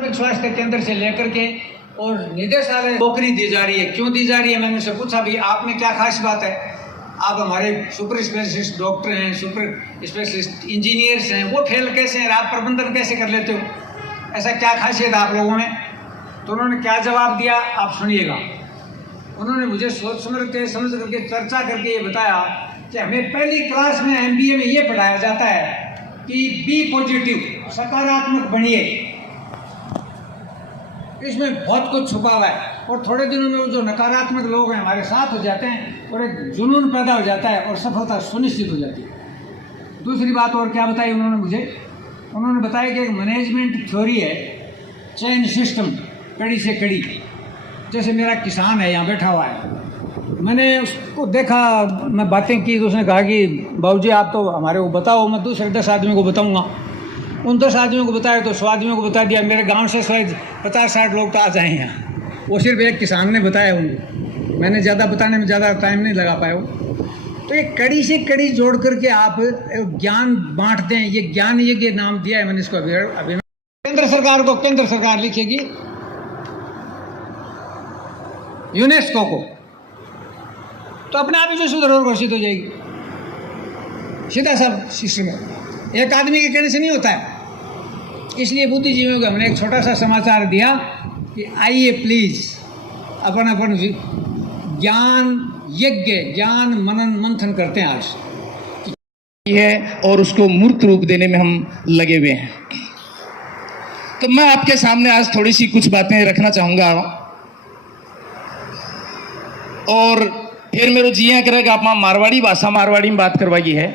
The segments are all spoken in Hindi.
स्वास्थ्य केंद्र से लेकर के और निदेशालय नौकरी दी जा रही है। क्यों दी जा रही है? मैंने उनसे पूछा भी आप में क्या खास बात है, आप हमारे सुपर स्पेशलिस्ट डॉक्टर हैं, सुपर स्पेशलिस्ट इंजीनियर्स हैं, वो फेल कैसे हैं, आप प्रबंधन कैसे कर लेते हो, ऐसा क्या खासियत आप लोगों में? तो उन्होंने क्या जवाब दिया आप सुनिएगा। उन्होंने मुझे सोच समझ करके चर्चा करके ये बताया कि हमें पहली क्लास में MBA में ये पढ़ाया जाता है कि बी पॉजिटिव, सकारात्मक बनिए। इसमें बहुत कुछ छुपा हुआ है और थोड़े दिनों में वो जो नकारात्मक लोग हैं हमारे साथ हो जाते हैं और एक जुनून पैदा हो जाता है और सफलता सुनिश्चित हो जाती है। दूसरी बात और क्या बताई उन्होंने मुझे? उन्होंने बताया कि एक मैनेजमेंट थ्योरी है, चेन सिस्टम, कड़ी से कड़ी। जैसे मेरा किसान है यहाँ बैठा हुआ है, मैंने उसको देखा, मैं बातें की तो उसने कहा कि बाबूजी आप तो हमारे को बताओ, मैं दूसरे 10 आदमियों को बताऊँगा। उन 10 आदमियों को बताया तो 100 आदमियों को बता दिया। मेरे गांव से शायद 50-60 लोग तो आ जाए यहाँ। वो सिर्फ एक किसान ने बताया उनको, मैंने ज़्यादा बताने में ज़्यादा टाइम नहीं लगा पाया। तो ये कड़ी से कड़ी जोड़ करके आप ज्ञान बांटते हैं। ये ज्ञान यज्ञ नाम दिया है मैंने इसको अभी। केंद्र सरकार को, केंद्र सरकार लिखेगी यूनेस्को को, तो अपने आप ही जो सुधरोहर घोषित हो जाएगी। सीधा सा सिस्टम है, एक आदमी के कहने से नहीं होता है। इसलिए बुद्धिजीवियों को हमने एक छोटा सा समाचार दिया कि आइए प्लीज अपन अपन ज्ञान यज्ञ, ज्ञान मनन मंथन करते हैं आज है और उसको मूर्त रूप देने में हम लगे हुए हैं। तो मैं आपके सामने आज थोड़ी सी कुछ बातें रखना चाहूंगा और फिर मेरे जिया करेगा आप मारवाड़ी भाषा, मारवाड़ी में बात करवाई है।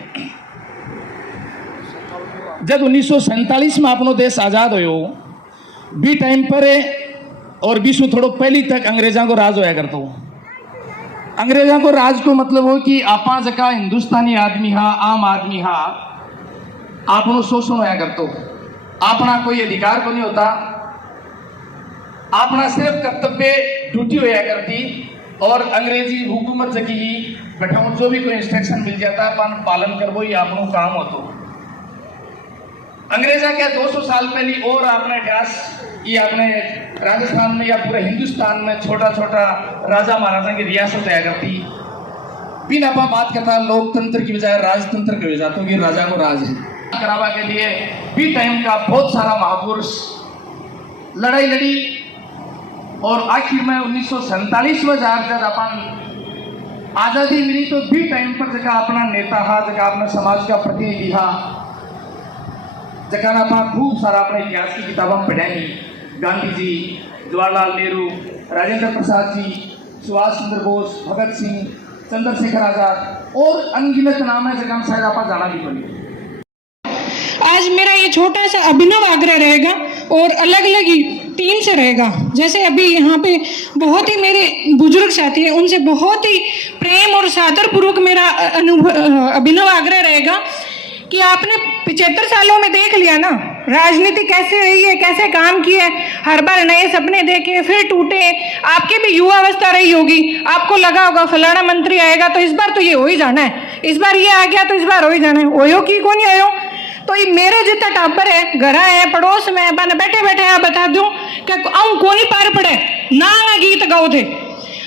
जब 1947 में अपनो देश आजाद हो बी टाइम पर और विश्व थोड़ो पहली तक अंग्रेजा को राज होया करता हो। अंग्रेजा को राज को मतलब हो कि आपा जका हिंदुस्तानी आदमी हा, आम आदमी हा, आपनो शोषण होया करतो, अपना कोई अधिकार को नहीं होता, अपना सिर्फ कर्तव्य ड्यूटी होया करती और अंग्रेजी हुकूमत जकी ही बैठाओ जो भी कोई इंस्ट्रक्शन मिल जाता है अपन पालन करवो ही आपनो काम होतो। अंग्रेजा क्या 200 साल पहले और आपने इतिहास ये अपने राजस्थान में या पूरे हिंदुस्तान में छोटा छोटा राजा महाराजा की रियासत आया करती। बिन आपा बात करता लोकतंत्र की बजाय राजतंत्र के जाता कि राजा को राज है करावा के लिए बी टाइम का बहुत सारा महापुरुष लड़ाई लड़ी और आखिर में 1947 में जब अपन आजादी मिली तो बी टाइम पर जगह अपना नेता हा, जगह अपना समाज का प्रतिनिधि हा, जगह आप खूब सारा अपने इतिहास की किताबें पढ़ाई। गांधी जी, जवाहरलाल नेहरू, राजेंद्र प्रसाद जी, सुभाष चंद्र बोस, भगत सिंह, चंद्रशेखर आजाद और अनगिनत नाम है जगह हम शायद आप जाना भी पड़े। आज मेरा ये छोटा सा अभिनव आग्रह रहेगा और अलग अलग टीम से रहेगा। जैसे अभी यहाँ पे बहुत ही मेरे बुजुर्ग साथी हैं, उनसे बहुत ही प्रेम और सादरपूर्वक मेरा अभिनव आग्रह रहेगा कि आपने 75 सालों में देख लिया ना राजनीति कैसे रही है, कैसे काम किया है, हर बार नए सपने देखे फिर टूटे। आपकी भी युवा अवस्था रही होगी, आपको लगा होगा फलाना मंत्री आएगा तो इस बार तो ये हो ही जाना है, इस बार ये आ गया तो इस बार हो ही जाना है। ओयो की को नहीं आयो तो ये मेरे जितना टापर है, घर है, पड़ोस में बन बैठे बैठे आप बता दूं क्या आऊँ को नहीं पार पड़े ना गीत गाओ थे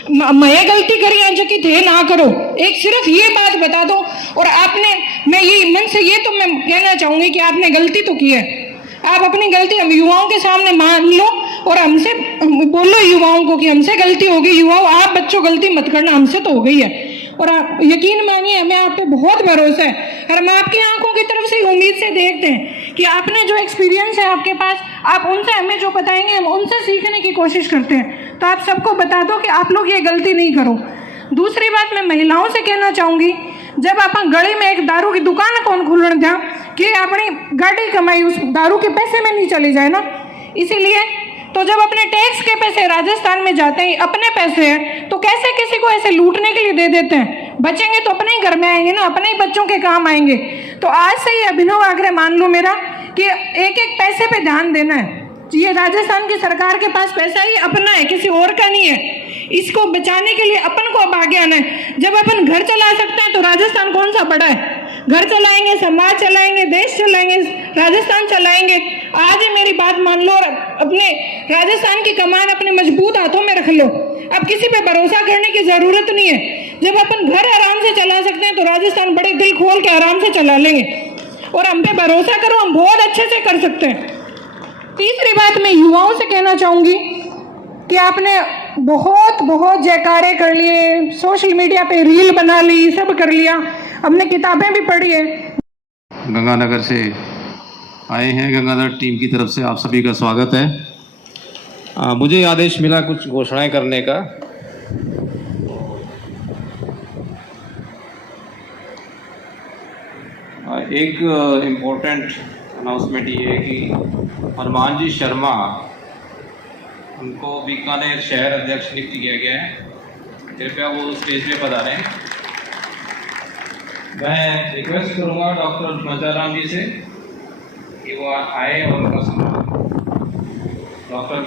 मैं गलती करी है जो कि थे ना करो। एक सिर्फ ये बात बता दो और आपने, मैं ये मन से ये तो मैं कहना चाहूंगी कि आपने गलती तो की है, आप अपनी गलती हम युवाओं के सामने मान लो और हमसे बोलो युवाओं को कि हमसे गलती होगी। युवाओं आप बच्चों गलती मत करना, हमसे तो हो गई है और आप यकीन मानिए हमें आप पे बहुत भरोसा है और हम आपकी आंखों की तरफ से उम्मीद से देखते हैं कि आपने जो एक्सपीरियंस है आपके पास, आप उनसे हमें जो बताएंगे हम उनसे सीखने की कोशिश करते हैं। तो आप सबको बता दो कि आप लोग ये गलती नहीं करो। दूसरी बात मैं महिलाओं से कहना चाहूँगी, जब आप गली में एक दारू की दुकान कौन खोलने था कि अपनी गाड़ी कमाई उस दारू के पैसे में नहीं चली जाए ना, इसीलिए तो जब अपने टैक्स के पैसे राजस्थान में जाते हैं, अपने पैसे हैं, तो कैसे किसी को ऐसे लूटने के लिए दे देते हैं? बचेंगे तो अपने ही घर में आएंगे ना, अपने ही बच्चों के काम आएंगे। तो आज से ही अभिनव आग्रह मान लो मेरा कि एक एक पैसे पे ध्यान देना है। ये राजस्थान की सरकार के पास पैसा ही अपना है, किसी और का नहीं है। इसको बचाने के लिए अपन को अब आगे आना है। जब अपन घर चला सकते हैं तो राजस्थान कौन सा बड़ा है? घर चलाएंगे, समाज चलाएंगे, देश चलाएंगे, राजस्थान चलाएंगे। आज ही मेरी बात मान लो और अपने राजस्थान की कमान अपने मजबूत हाथों में रख लो। अब किसी पे भरोसा करने की जरूरत नहीं है। जब अपन घर आराम से चला सकते हैं तो राजस्थान बड़े दिल खोल के आराम से चला लेंगे। और हम पे भरोसा करो, हम बहुत अच्छे से कर सकते हैं। तीसरी बात मैं युवाओं से कहना चाहूँगी कि आपने बहुत बहुत जयकारे कर लिए, सोशल मीडिया पे रील बना ली, सब कर लिया, हमने किताबें भी पढ़ी है। गंगानगर से आए हैं, गंगानगर टीम की तरफ से आप सभी का स्वागत है। मुझे आदेश मिला कुछ घोषणाएं करने का। एक इम्पोर्टेंट अनाउंसमेंट ये है कि हनुमान जी शर्मा, उनको बीकानेर शहर अध्यक्ष नियुक्त किया गया है। कृपया वो स्टेज पे पधारें। मैं रिक्वेस्ट करूंगा डॉक्टर पंचाराम जी से कि वो आए और उनका सम्मान। डॉक्टर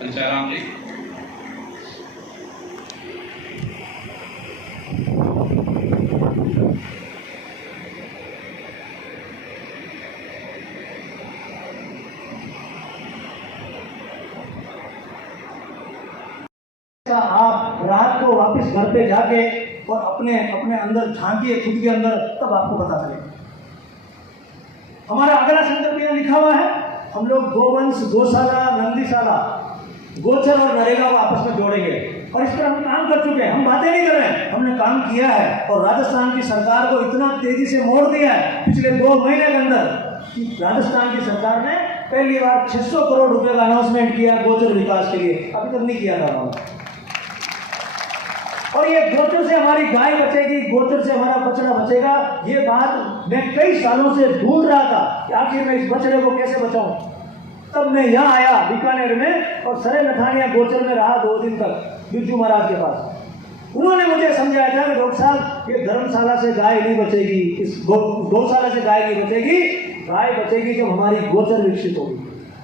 पंचाराम जी। आप रात को वापस घर पे जाके और अपने अपने अंदर झांकिए, खुद के अंदर, तब आपको पता चलेगा। हमारा अगला संकल्प यहाँ लिखा हुआ है, हम लोग गोवंश, गौशाला, नंदीशाला, गोचर और नरेगा को आपस में जोड़ेंगे। और इस पर हम काम कर चुके हैं, हम बातें नहीं कर रहे हैं, हमने काम किया है। और राजस्थान की सरकार को इतना तेजी से मोड़ दिया है पिछले 2 महीने के अंदर कि राजस्थान की सरकार ने पहली बार 600 करोड़ रुपए का अनाउंसमेंट किया गोचर विकास के लिए, अभी तक नहीं किया था उन्होंने। और ये गोचर से हमारी गाय बचेगी, गोचर से हमारा बछड़ा बचेगा, ये बात मैं कई सालों से ढूंढ रहा था कि आखिर मैं इस बछड़े को कैसे बचाऊं। तब मैं यहाँ आया बीकानेर में और सरे लठानिया गोचर में रहा 2 दिन तक बिरजू महाराज के पास। उन्होंने मुझे समझाया था कि डॉक्टर साहब, ये धर्मशाला से गाय नहीं बचेगी, इस गौशाला से गाय नहीं बचेगी, गाय बचेगी जब हमारी गोचर विकसित होगी।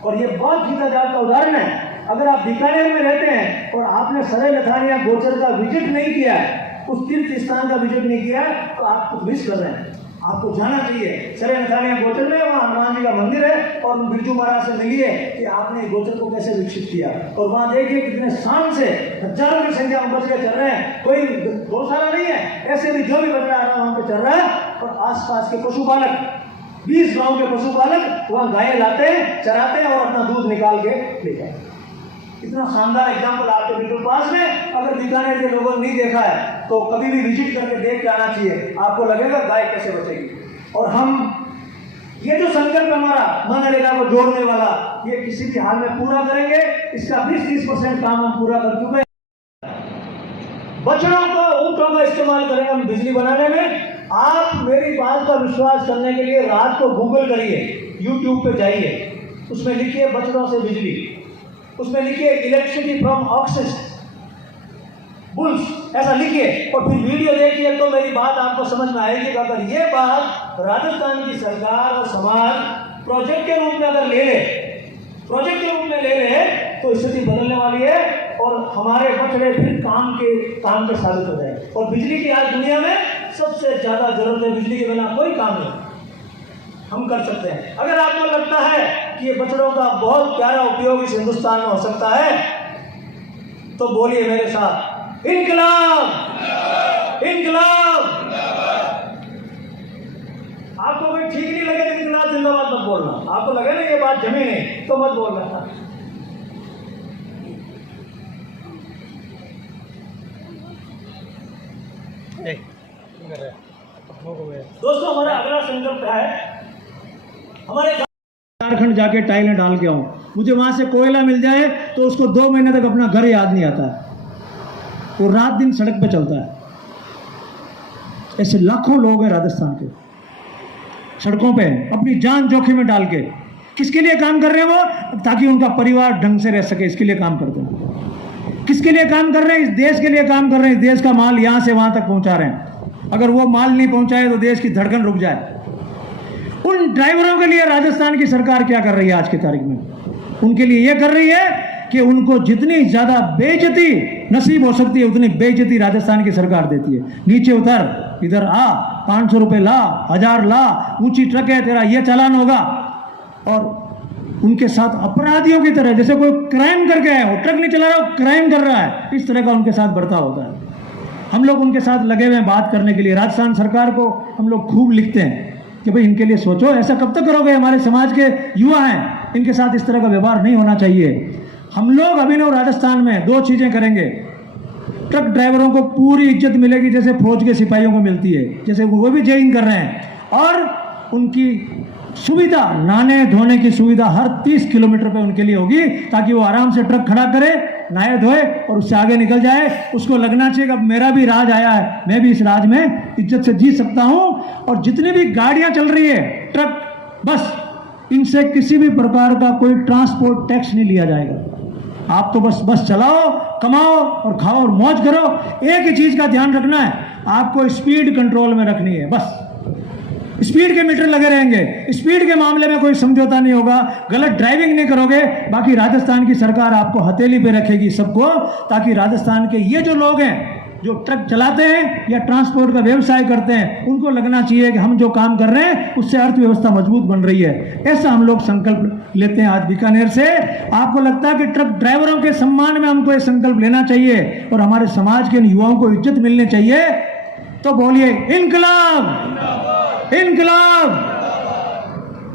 और ये बहुत जीता जात का उदाहरण है। अगर आप बीकानेर में रहते हैं और आपने सरे लठानिया गोचर का विजिट नहीं किया है, उस तीर्थ स्थान का विजिट नहीं किया है, तो आप कुछ मिस कर रहे हैं। आपको जाना चाहिए सरे लठानिया गोचर में, वहाँ हनुमान जी का मंदिर है, और बिरजू महाराज से मिलिए कि आपने गोचर को कैसे विकसित किया। और वहाँ देखिए कितने शान से हजारों की संख्या में बछड़े चल रहे हैं। कोई गौशाला नहीं है, ऐसे भी जो भी बछड़ा आ रहा है वहाँ पे चल रहा है। और आसपास के पशुपालक, 20 गाँव के पशुपालक वहाँ गायें लाते हैं, चराते हैं और अपना दूध निकाल के लेते हैं। इतना शानदार एग्जाम्पल आपके बिल्कुल पास में। अगर बीकानेर के लोगों ने नहीं देखा है तो कभी भी विजिट करके देख के आना चाहिए, आपको लगेगा गाय कैसे बचेगी। और हम ये जो संकल्प हमारा मनरेगा को जोड़ने वाला, ये किसी भी हाल में पूरा करेंगे। इसका 20-30% काम हम पूरा कर चुके हैं। बछड़ों को, ऊँटों का इस्तेमाल करेंगे हम बिजली बनाने में। आप मेरी बात का विश्वास करने के लिए रात को गूगल करिए, यूट्यूब पे जाइए, उसमें लिखिए बछड़ों से बिजली, उसमें लिखिए इलेक्ट्रिसिटी फ्रॉम ऑक्सिस बुल्स, ऐसा लिखिए और फिर वीडियो देखिए, तो मेरी बात आपको समझ में आएगी। अगर ये बात राजस्थान की सरकार और समाज प्रोजेक्ट के रूप में अगर ले ले, प्रोजेक्ट के रूप में ले ले, तो स्थिति बदलने वाली है और हमारे बछड़े फिर काम के साबित हो जाए। और बिजली की आज दुनिया में सबसे ज्यादा जरूरत है, बिजली के बिना कोई काम नहीं हम कर सकते हैं। अगर आपको लगता है कि ये बछड़ों का बहुत प्यारा उपयोग इस हिंदुस्तान में हो सकता है, तो बोलिए मेरे साथ, इनकलाब, इनकलाब। आपको कोई ठीक नहीं लगे तो इनकलाब जिंदाबाद मत बोलना। आपको लगे ना ये बात जमी नहीं तो मत बोलना। दोस्तों, हमारा अगला संकल्प है, हमारे झारखंड जाके टाइलें डाल के आऊं। मुझे वहां से कोयला मिल जाए तो उसको 2 महीने तक अपना घर याद नहीं आता है, वो रात दिन सड़क पे चलता है। ऐसे लाखों लोग हैं राजस्थान के, सड़कों पे अपनी जान जोखिम में डाल के। किसके लिए काम कर रहे हैं वो? ताकि उनका परिवार ढंग से रह सके, इसके लिए काम करते हैं। किसके लिए काम कर रहे हैं? इस देश के लिए काम कर रहे हैं। इस देश का माल यहाँ से वहाँ तक पहुँचा रहे हैं। अगर वो माल नहीं पहुँचाए तो देश की धड़कन रुक जाए। उन ड्राइवरों के लिए राजस्थान की सरकार क्या कर रही है आज की तारीख में? उनके लिए यह कर रही है कि उनको जितनी ज्यादा बेइज्जती नसीब हो सकती है उतनी बेइज्जती राजस्थान की सरकार देती है। नीचे उतर, इधर आ, 500 रुपए ला, 1000 ला, ऊंची ट्रक है तेरा, ये चालान होगा। और उनके साथ अपराधियों की तरह, जैसे कोई क्राइम करके आया हो, ट्रक नहीं चला रहा हो, क्राइम कर रहा है, इस तरह का उनके साथ बर्ताव होता है। हम लोग उनके साथ लगे हुए हैं बात करने के लिए। राजस्थान सरकार को हम लोग खूब लिखते हैं कि भाई इनके लिए सोचो, ऐसा कब तक करोगे, हमारे समाज के युवा हैं, इनके साथ इस तरह का व्यवहार नहीं होना चाहिए। हम लोग अभिनव राजस्थान में 2 चीज़ें करेंगे। ट्रक ड्राइवरों को पूरी इज्जत मिलेगी जैसे फौज के सिपाहियों को मिलती है, जैसे वो भी जॉइन कर रहे हैं, और उनकी सुविधा, नहाने धोने की सुविधा हर 30 किलोमीटर पे उनके लिए होगी, ताकि वो आराम से ट्रक खड़ा करे, नहाए धोए और उससे आगे निकल जाए। उसको लगना चाहिए कि अब मेरा भी राज आया है, मैं भी इस राज में इज्जत से जी सकता हूँ। और जितनी भी गाड़ियाँ चल रही है, ट्रक, बस, इनसे किसी भी प्रकार का कोई ट्रांसपोर्ट टैक्स नहीं लिया जाएगा। आप तो बस चलाओ, कमाओ और खाओ और मौज करो। एक ही चीज़ का ध्यान रखना है, आपको स्पीड कंट्रोल में रखनी है। बस स्पीड के मीटर लगे रहेंगे, स्पीड के मामले में कोई समझौता नहीं होगा, गलत ड्राइविंग नहीं करोगे। बाकी राजस्थान की सरकार आपको हथेली पे रखेगी सबको, ताकि राजस्थान के ये जो लोग हैं जो ट्रक चलाते हैं या ट्रांसपोर्ट का व्यवसाय करते हैं, उनको लगना चाहिए कि हम जो काम कर रहे हैं उससे अर्थव्यवस्था मजबूत बन रही है। ऐसा हम लोग संकल्प लेते हैं आज बीकानेर से। आपको लगता है कि ट्रक ड्राइवरों के सम्मान में हमको ये संकल्प लेना चाहिए और हमारे समाज के युवाओं को इज्जत मिलनी चाहिए, तो बोलिए इनकलाब, इनकलाब।